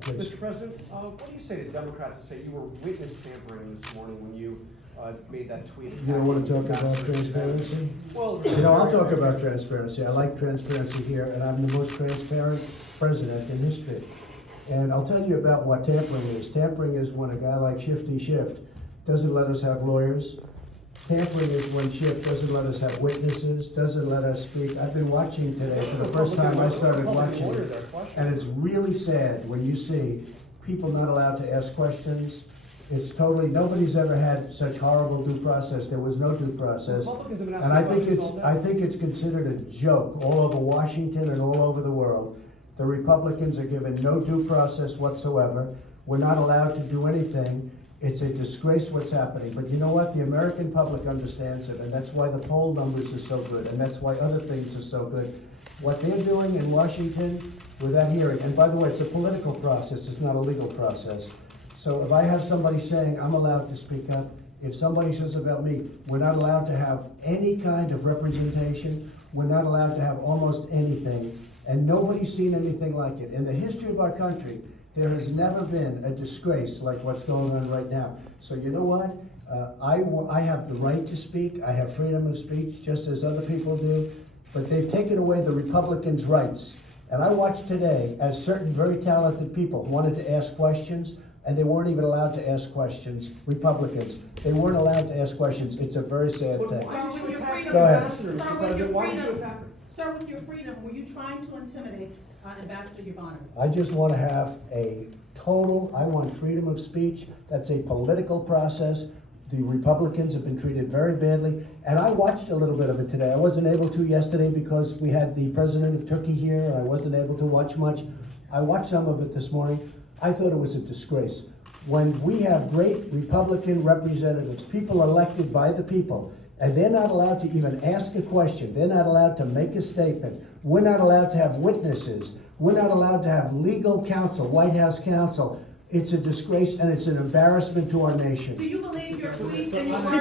Please. Mr. President, what do you say to Democrats that say you were witness tampering this morning when you made that tweet? You don't want to talk about transparency? Well, I'll talk about transparency. I like transparency here, and I'm the most transparent president in history. And I'll tell you about what tampering is. Tampering is when a guy like Shifty Schiff doesn't let us have lawyers. Tampering is when Schiff doesn't let us have witnesses, doesn't let us speak. I've been watching today for the first time I started watching, and it's really sad when you see people not allowed to ask questions. It's totally, nobody's ever had such horrible due process. There was no due process. And I think it's considered a joke all over Washington and all over the world. The Republicans are given no due process whatsoever. We're not allowed to do anything. It's a disgrace what's happening. But you know what? The American public understands it, and that's why the poll numbers are so good, and that's why other things are so good. What they're doing in Washington with that hearing, and by the way, it's a political process, it's not a legal process. So if I have somebody saying I'm allowed to speak up, if somebody says about me, we're not allowed to have any kind of representation, we're not allowed to have almost anything, and nobody's seen anything like it. In the history of our country, there has never been a disgrace like what's going on right now. So you know what? I have the right to speak. I have freedom of speech, just as other people do. But they've taken away the Republicans' rights. And I watched today as certain very talented people wanted to ask questions, and they weren't even allowed to ask questions. Republicans, they weren't allowed to ask questions. It's a very sad thing. Go ahead. Sir, with your freedom, were you trying to intimidate Ambassador Yvonne? I just want to have I want freedom of speech. That's a political process. The Republicans have been treated very badly. And I watched a little bit of it today. I wasn't able to yesterday because we had the president of Turkey here, and I wasn't able to watch much. I watched some of it this morning. I thought it was a disgrace. When we have great Republican representatives, people elected by the people, and they're not allowed to even ask a question. They're not allowed to make a statement. We're not allowed to have witnesses. We're not allowed to have legal counsel, White House counsel. It's a disgrace and it's an embarrassment to our nation. Do you believe your tweet and your words